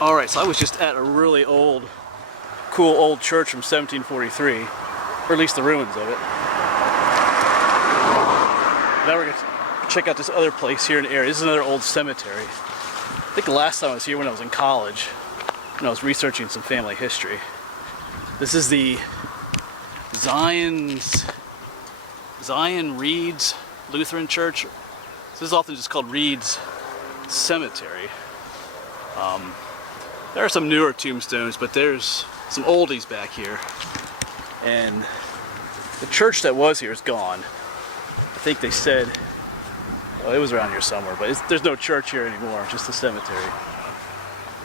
Alright, so I was just at a really cool old church from 1743, or at least the ruins of it. Now we're going to check out this other place here in the area. This is another old cemetery. I think the last time I was here when I was in college, when I was researching some family history. This is the Zion Reed's Lutheran Church. This is often just called Reed's Cemetery. There are some newer tombstones, but there's some oldies back here. And the church that was here is gone. I think they said, well, it was around here somewhere, but there's no church here anymore, just a cemetery.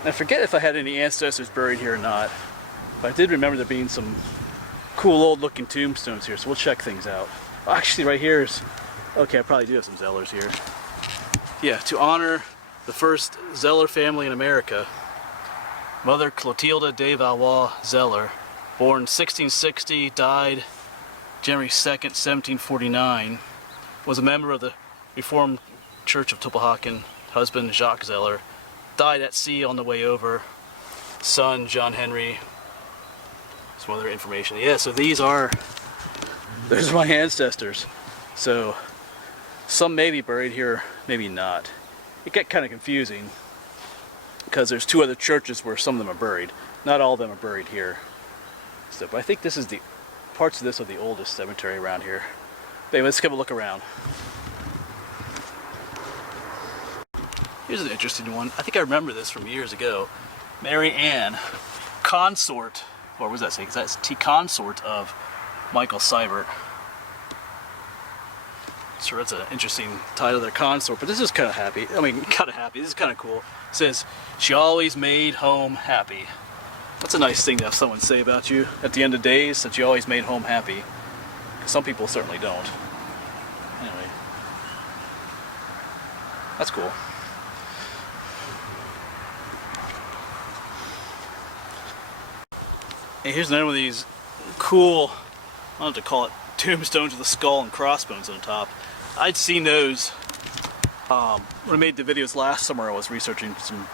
And I forget if I had any ancestors buried here or not, but I did remember there being some cool old looking tombstones here, so we'll check things out. Actually, right here is, okay, I probably do have some Zellers here. Yeah, to honor the first Zeller family in America, Mother Clothilde de Valois Zeller, born 1660, died January 2nd, 1749, was a member of the Reformed Church of Topolhaken. Husband Jacques Zeller died at sea on the way over. Son John Henry. Some other information. Yeah, so those are my ancestors. So some may be buried here, maybe not. It got kind of confusing because there's two other churches where some of them are buried. Not all of them are buried here. So, but I think this is parts of this are the oldest cemetery around here. But anyway, let's give a look around. Here's an interesting one. I think I remember this from years ago. Mary Ann, consort, or what does that say? Because that's consort of Michael Seibert. So that's an interesting title there, consort, but this is kind of happy. I mean, kind of happy. This is kind of cool. It says, she always made home happy. That's a nice thing to have someone say about you at the end of days, that you always made home happy. Some people certainly don't. Anyway, that's cool. And here's another one of these cool, I don't know what to call it, tombstones with a skull and crossbones on top. I'd seen those when I made the videos last summer. I was researching some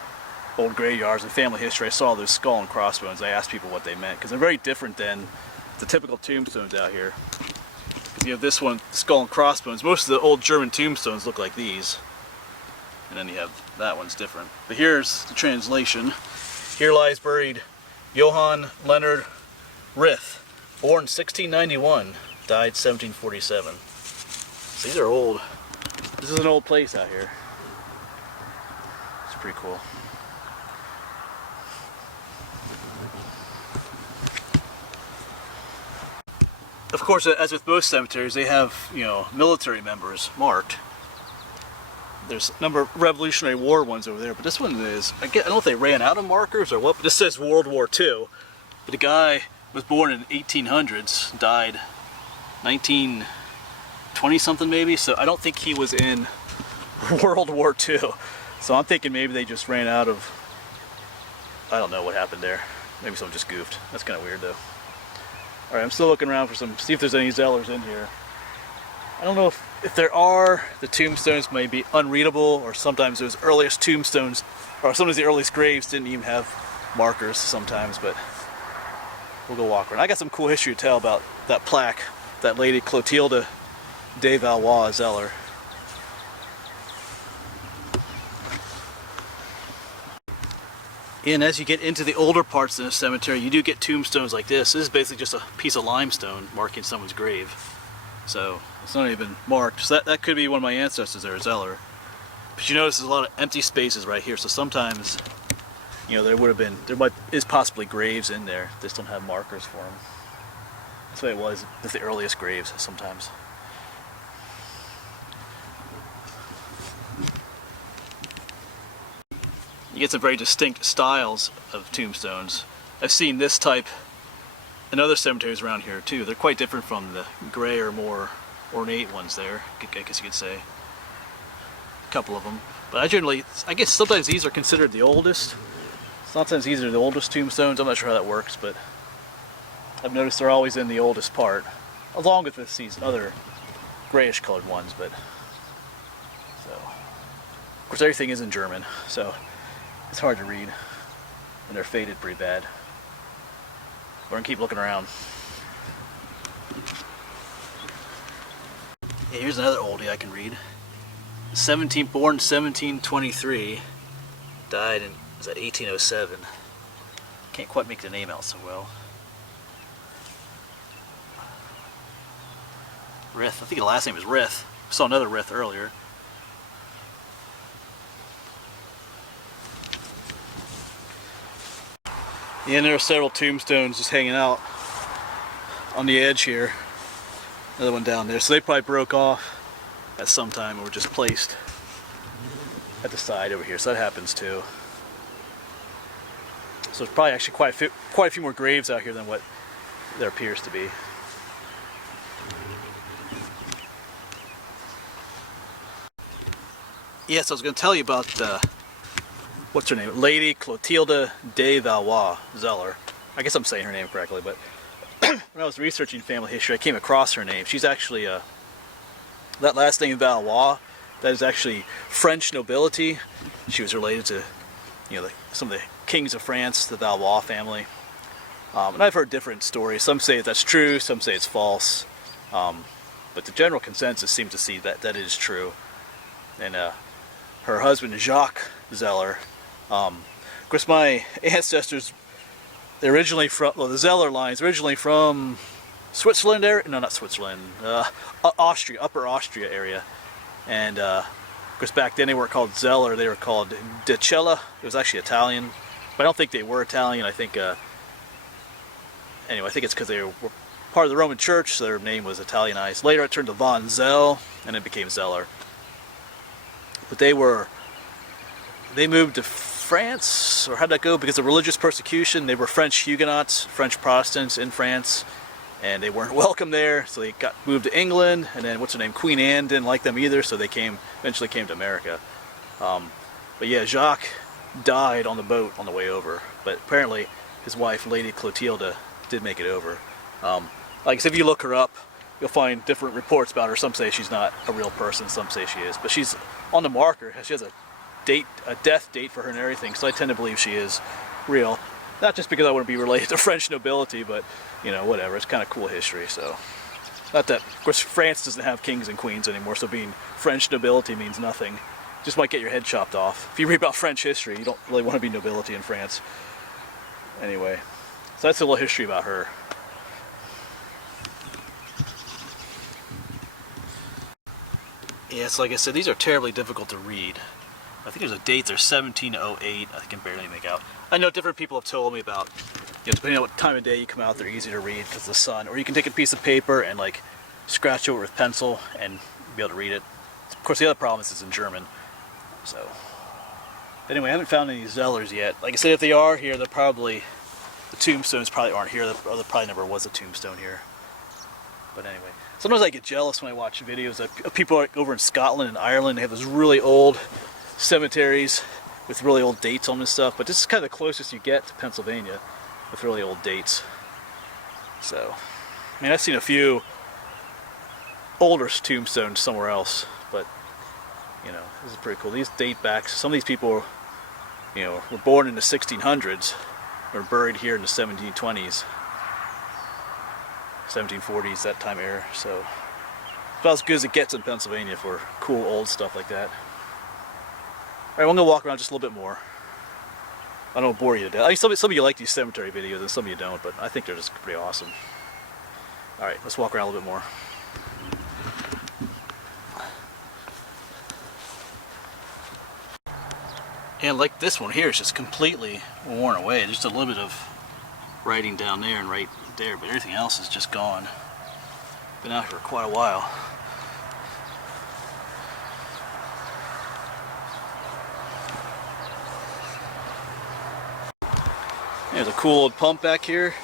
old graveyards and family history. I saw those skull and crossbones. I asked people what they meant because they're very different than the typical tombstones out here. Because you have this one, skull and crossbones. Most of the old German tombstones look like these. And then you have that one's different. But here's the translation. Here lies buried Johann Leonard Rith, born 1691, died 1747. So these are old. This is an old place out here. It's pretty cool. Of course, as with most cemeteries, they have, military members marked. There's a number of Revolutionary War ones over there, but this one is, I don't know if they ran out of markers or what, but this says World War II. But the guy was born in 1800s, died 1920 something maybe, so I don't think he was in World War II. So I'm thinking maybe they just ran out of, I don't know what happened there. Maybe someone just goofed. That's kind of weird though. Alright, I'm still looking around for see if there's any Zellers in here. I don't know if there are, the tombstones may be unreadable, or sometimes those earliest tombstones, or sometimes the earliest graves didn't even have markers sometimes, but we'll go walk around. I got some cool history to tell about that plaque, that lady Clothilde de Valois Zeller. And as you get into the older parts of the cemetery, you do get tombstones like this. This is basically just a piece of limestone marking someone's grave. So it's not even marked. So that could be one of my ancestors there, Zeller. But you notice there's a lot of empty spaces right here. So sometimes, there is possibly graves in there. They just don't have markers for them. That's the way it was with the earliest graves sometimes. You get some very distinct styles of tombstones. I've seen this type in other cemeteries around here too. They're quite different from the gray or more ornate ones there, I guess you could say. A couple of them. But I guess sometimes these are considered the oldest. Sometimes these are the oldest tombstones. I'm not sure how that works, but I've noticed they're always in the oldest part, along with these other grayish colored ones. But so, of course, everything is in German, so it's hard to read. and they're faded pretty bad. We're gonna keep looking around. Yeah, here's another oldie I can read. Born in 1723, died in, was that 1807? Can't quite make the name out so well. Rith, I think the last name is Rith. Saw another Rith earlier. Yeah, and there are several tombstones just hanging out on the edge here. Another one down there. So they probably broke off at some time and were just placed at the side over here. So that happens too. So there's probably actually quite a few more graves out here than what there appears to be. Yes, I was going to tell you about, what's her name? Lady Clothilde de Valois, Zeller. I guess I'm saying her name correctly, but when I was researching family history, I came across her name. She's actually, that last name Valois, that is actually French nobility. She was related to, you know, some of the kings of France, the Valois family. And I've heard different stories. Some say that's true, some say it's false. But the general consensus seems to see that it is true. And her husband, Jacques Zeller, of course my ancestors, they're originally from, well, the Zeller line's originally from Switzerland area, no, not Switzerland, Austria, Upper Austria area. And of course back then they weren't called Zeller, they were called De Cella. It was actually Italian, but I don't think they were Italian. I think, anyway, I think it's because they were part of the Roman Church, so their name was Italianized. Later it turned to Von Zell, and it became Zeller. But they moved to France, or how'd that go? Because of religious persecution. They were French Huguenots, French Protestants in France, and they weren't welcome there, so they got moved to England, and then, what's her name, Queen Anne didn't like them either, so they eventually came to America. But yeah, Jacques died on the boat on the way over, but apparently his wife, Lady Clothilde, did make it over. Like I said, if you look her up, you'll find different reports about her. Some say she's not a real person, some say she is, but she's on the marker. She has a death date for her and everything, so I tend to believe she is real. Not just because I want to be related to French nobility, but, you know, whatever. It's kind of cool history, so. Not that, of course, France doesn't have kings and queens anymore, so being French nobility means nothing. Just might get your head chopped off. If you read about French history, you don't really want to be nobility in France. Anyway, so that's a little history about her. Yeah, so like I said, these are terribly difficult to read. I think there's a date, there's 1708, I can barely make out. I know different people have told me about, you know, depending on what time of day you come out, they're easy to read because of the sun. Or you can take a piece of paper and like scratch over with pencil and be able to read it. Of course, the other problem is it's in German. So, anyway, I haven't found any Zellers yet. Like I said, if they are here, they're probably, the tombstones probably aren't here, or there probably never was a tombstone here. But anyway, sometimes I get jealous when I watch videos of people like over in Scotland and Ireland. They have those really old cemeteries with really old dates on them and stuff. But this is kind of the closest you get to Pennsylvania with really old dates. So, I mean, I've seen a few older tombstones somewhere else, but you know, this is pretty cool. These date back. Some of these people, you know, were born in the 1600s, or buried here in the 1720s. 1740s, that time era, so about as good as it gets in Pennsylvania for cool old stuff like that. Alright, I'm going to walk around just a little bit more. I don't want to bore you to death. I mean, some of you like these cemetery videos and some of you don't, but I think they're just pretty awesome. Alright, let's walk around a little bit more. And like this one here is just completely worn away. There's just a little bit of writing down there and right there, but everything else is just gone. Been out here for quite a while. There's a cool old pump back here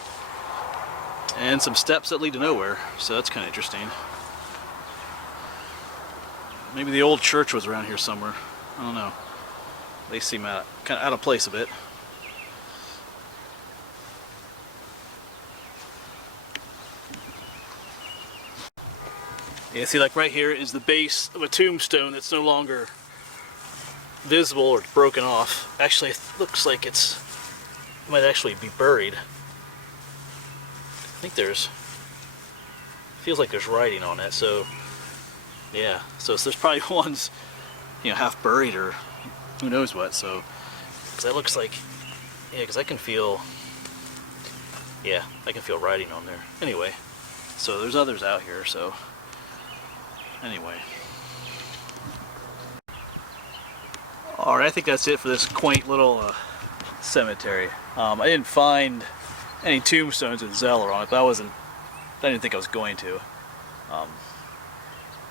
and some steps that lead to nowhere, so that's kind of interesting. Maybe the old church was around here somewhere. I don't know. They seem kind of out of place a bit. Yeah, see, like right here is the base of a tombstone that's no longer visible or broken off. Actually, it looks like it's might actually be buried. I think feels like there's writing on it, so yeah, so there's probably ones, you know, half buried or who knows what, so, because that looks like, yeah, because I can feel writing on there. Anyway, so there's others out here, so, anyway. Alright, I think that's it for this quaint little cemetery. I didn't find any tombstones with Zeller on it, but I didn't think I was going to.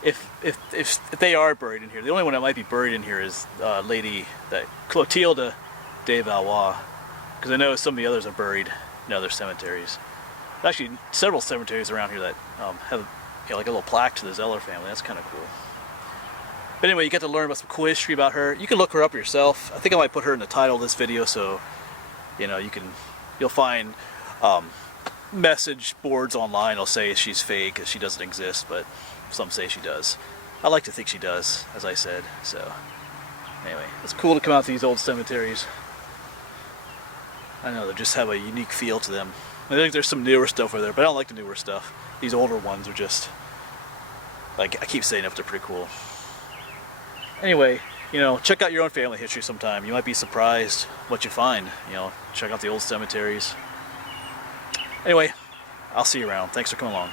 If they are buried in here, the only one that might be buried in here is Lady Clothidle de Valois, because I know some of the others are buried in other cemeteries. There's actually several cemeteries around here that have, you know, like a little plaque to the Zeller family. That's kind of cool. But anyway, you get to learn about some cool history about her. You can look her up yourself. I think I might put her in the title of this video, so you know you'll find message boards online. I'll say she's fake, she doesn't exist, but some say she does. I like to think she does, as I said. So anyway, it's cool to come out to these old cemeteries. I know they just have a unique feel to them. I think there's some newer stuff over there, but I don't like the newer stuff. These older ones are just, like I keep saying, they're pretty cool. Anyway, you know, check out your own family history sometime. You might be surprised what you find. You know, check out the old cemeteries. Anyway, I'll see you around. Thanks for coming along.